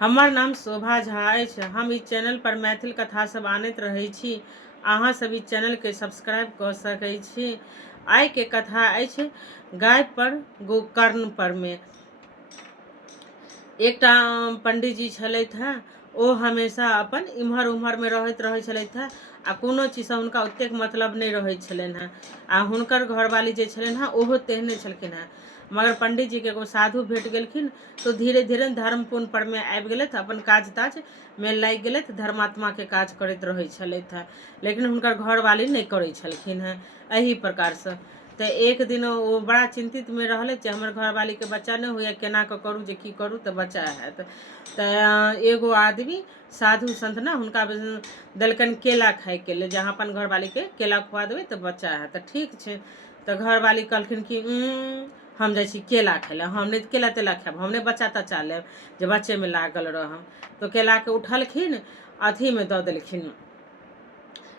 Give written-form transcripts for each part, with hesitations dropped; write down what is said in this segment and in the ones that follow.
हमर नाम शोभा झा अछि। हम इस चैनल पर मैथिल कथा सब आनैत रहै छी। अहाँ सब इस चैनल के सब्सक्राइब कऽ सकै छी। आइ के कथा अछि गाय पर गोकर्ण पर में। एकटा पंडित जी छलथि हैं। ओ हमेशा अपन इम्हर उम्हर में रहैत रहै छलथि हैं आ कोनो चीज से हुनका ओतेक मतलब नहीं रहै छलनि हैं। आ हुनकर घरवाली जे छलनि हैं ओहो तेहने छलखिन हैं। मगर पंडित जी के एगो साधु भेट गेलखिन तो धीरे धीरे धर्म पुण्य पर में आबि गेलथि, अपन काज ताज में लागि गेलथि, धर्मात्मा के काज करैत रहै छलथि हैं। लेकिन हुनकर घरवाली नहीं करै छलखिन हैं। एही प्रकार से तो एक दिन वो बड़ा चिंतित में रहले जे हमर घरवाली के बच्चा नहीं हुए, केना के करू जे की करू तो बच्चा हैत। तो एगो आदमी साधु संत ना हुनका देलकन केला खाए के लिए, जहाँ अपन घरवाली के केला खुआ देबै तो बच्चा हैत। तो ठीक है। तो घरवाली कहलखिन कि हम जाइ छी केला खाय ले, हम नहीं केला तेला खाब, हम नहीं बच्चा तच्चा लेब जे बच्चे में लागल रहम। तो केला के उठलखिन, अथी में दऽ देलखिन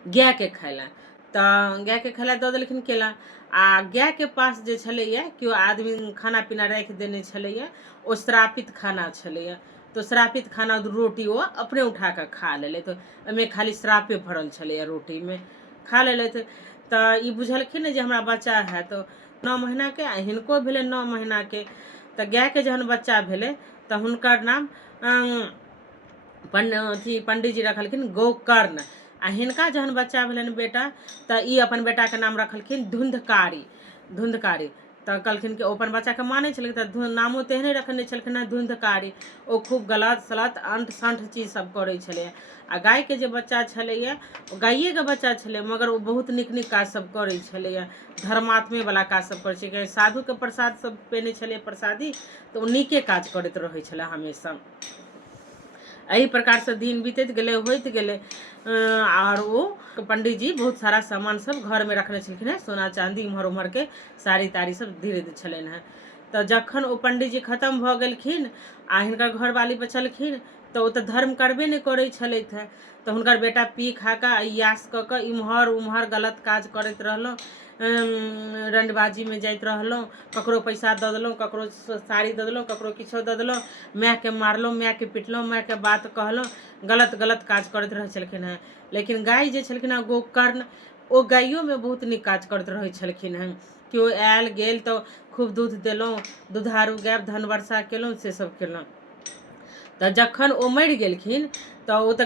गाय के खाय ले। तो गाय के खाय ले दऽ देलखिन केला। आ गाय के पास जे छलैया केओ आदमी खाना पीना राखि देने छलैया, ओ श्रापित खाना छलैया। तो श्रापित खाना रोटी वो अपने उठा कर खा लेले। तो ओहिमे खाली श्रापे भरल छलैया रोटी में, खा लेले। तो ई बुझलखिन जे हमरा बच्चा है। तो 9 महीना के आ हिनको भेले 9 महीना के। तो गाय के जहन बच्चा भेले तो हुनकर नाम पंडित जी रखलखिन गोकर्ण। आ हिनका जहन बच्चा भेलन बेटा तो ई अपन बेटा के नाम रखलखिन धुंधकारी। तो कहलखिन कि ओ अपन बच्चा के माने छलखिन, तो नामो तेहने रखने छलखिन हैं धुंधकारी। ओ खूब गलत सलत अंट संठ चीज सब करे छले। आ गाय के जे बच्चा छलैया गाये के बच्चा छले, मगर वो बहुत निक निक काज सब करे छलैया, धर्मात्मे वाला काज सब करे छले। साधु के प्रसाद सब पेने छले प्रसादी, तो नीके काज करैत रहे छले हमेशा। एही प्रकार से दिन बीतत गेले, होइत गेले। और वो पंडित जी बहुत सारा सामान सब घर में रखने छलखिन हैं, सोना चांदी इम्हर उम्हर के साड़ी ताड़ी सब धीरे धीरे छलन हैं। तो जखन वो पंडित जी खत्म भ गेलखिन आ हिनकर घरवाली बचलखिन, तो वो तो धर्म करबे नहीं करे छलथि हैं। तो हुनकर बेटा पी खा के अयास क के इम्हर उम्हर गलत काज करैत रहलो, रंडबाजी में जाइत रहलो, ककरो पैसा दऽ देलो, ककरो साड़ी दऽ देलो, ककरो किछो दऽ देलो, माय के मारलो, माय के पिटलो, माय के बात कहलो, गलत गलत काज करैत रहै छलखिन हैं। लेकिन गाय जे छलखिन हैं गोकर्ण, ओ गाइयो में बहुत नीक काज करैत रहै छलखिन हैं। केओ आयल गेल तो खूब दूध देलहुँ, दुधारू गाय धन वर्षा केलहुँ, से सब केलहुँ। तो जखन ओ मरि गेलखिन तो ओ तो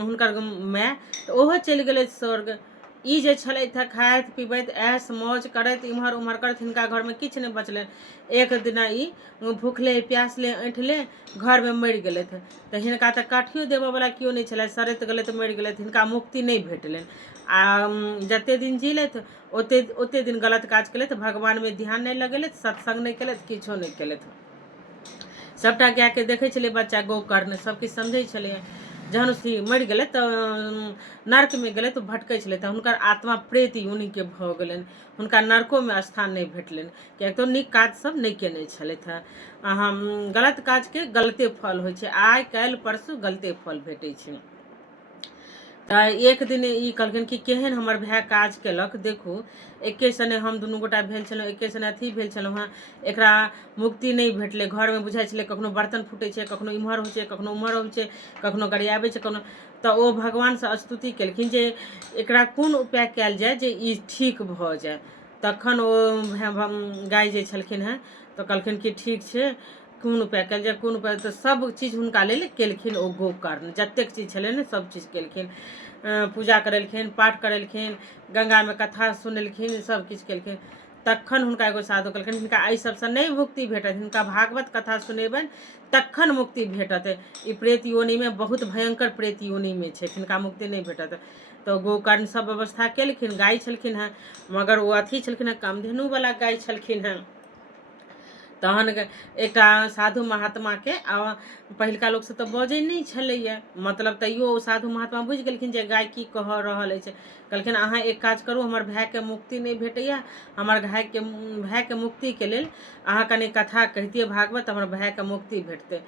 हुनकर माय तो ओहो चलि गेलै स्वर्ग। ई जे छलथि हैं खाइत पीबैत ऐश मौज करैत इम्हर उम्हर करैत, हिनका घर में किछु नहीं बचलनि। एक दिना ई भूखले प्यासले ऐंठले घर में मरि गेलथि। तो हिनका तो काठियो देबऽ वाला केओ नहीं छलै, सड़ैत गेलथि मरि गेलथि, हिनका मुक्ति नहीं भेटलनि। आ जते दिन जीलथि ओते दिन गलत काज केलथि, भगवान में ध्यान नहीं लगेलथि, सत्संग नहीं केलथि, किछो नहीं केलथि। सबटा गाय के देखे छले बच्चा गोकर्ण, सब किछु समझे छले। जहन सी मरि गेले तो नर्क में गेले तो भटकै छले, तो हुनकर आत्मा प्रेत योनि के भ गेलनि, हुनका नरको में स्थान नहीं भेटलनि, कियाकि तो नीक काज सब नहीं केने छलथि हैं। हम गलत काज के गलते फल होइ छै, आइ काल्हि परसू गलते फल भेटै छै। तो एक दिन ई कहलखिन कि केहन हमर भाय काज केलक, देखू एके सने हम दुनू गोटा भेल छलहुँ, एके सने अथी भेल छलहुँ हैं, एकरा मुक्ति नहीं भेटलै। घर में बुझाइ छलै कखनो बर्तन फूटै छै, कखनो इम्हर होइ छै, कखनो उम्हर होइ छै, कखनो गरियाबै छै, कखनो। तो ओ भगवान से स्तुति केलखिन जे एकरा कोन उपाय कयल जाय जे ई ठीक भ जाय। तखन ओ गाय जे छलखिन हैं तो कहलखिन कि ठीक छै, कोन उपाय कयल जाय, कोन उपाय। तो सब चीज हुनका लेल केलखिन ओ गोकर्ण, जतेक चीज छलनि सब चीज केलखिन। पूजा करेलखिन, पाठ करेलखिन, गंगा में कथा सुनेलखिन, सब किछु केलखिन। तखन हुनका एगो साधु कहलखिन हिनका एहि सबसे नहीं मुक्ति भेटत, हिनका भागवत कथा सुनेबनि तखन मुक्ति भेटत। ई प्रेत योनि में बहुत भयंकर प्रेत योनि में छै, हिनका मुक्ति नहीं भेटत। तो गोकर्ण सब व्यवस्था केलखिन, गाय छलखिन हैं, मगर वो अथी छलखिन हैं कामधेनु वाला गाय छलखिन हैं। तहन एक साधु महात्मा के पहिलका लोक से तो बजै नहीं छलैया, मतलब तैयो साधु महात्मा बुझि गेलखिन जे गाय की कह रहल अछि। कहलखिन अहाँ एक काज करू, हमर भाय के मुक्ति नहीं भेटैया, हमर भाय के मुक्ति के लेल अहाँ कनि कथा कहितियै भागवत, हमर भाय के मुक्ति भेटतै।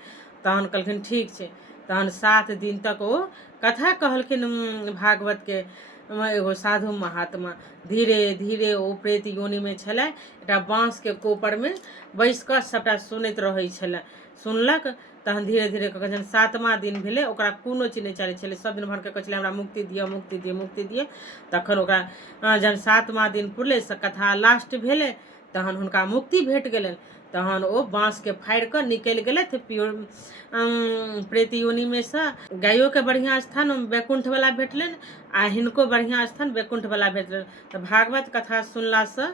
तहन कहलखिन ठीक छै। तहन 7 दिन तक ओ कथा कहलखिन भागवत के। एगो साधु महात्मा धीरे धीरे ओ प्रेत योनि में छलै, एकटा बाँस के कोपर में बैस कऽ सबटा सुनैत रहै छलै। सुनलक तहन धीरे धीरे कऽ जहन 7वाँ दिन भेलै ओकरा कोनो चीज नहि चाहै छलै, सब दिन भर के कहै छलै हमरा मुक्ति दिअ मुक्ति दिअ मुक्ति दिअ। तखन ओकरा जहन 7वाँ दिन पुरलै से कथा लास्ट भेलै तहन हुनका मुक्ति भेट गेलनि। तहन ओ बाँसके फाड़ि कऽ निकलि गेलथि प्रेत योनिमे सँ। गायोके बढ़िआँ स्थान वैकुण्ठवला भेटलनि आ हिनको बढ़िआँ स्थान वैकुण्ठवला भेटलनि। तऽ भागवत कथा सुनलासँ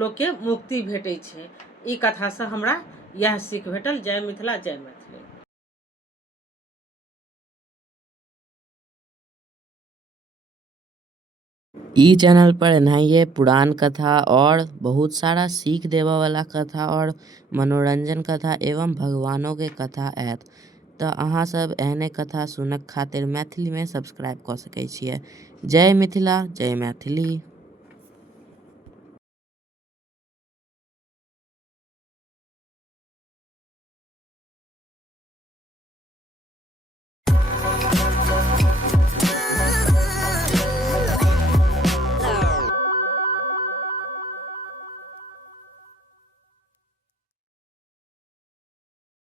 लोकके मुक्ति भेटै छै। ई कथासँ हमरा यह सीख भेटल। जय मिथिला जय मैथिली। ई चैनल पर एनाहिए पुराण कथा और बहुत सारा सीख देबऽ वाला कथा और मनोरंजन कथा एवं भगवानों के कथा आयत। तऽ अहाँ सब एहने कथा सुनक खातिर मैथिली में सब्सक्राइब कऽ सकै छियै। जय मिथिला जय मैथिली।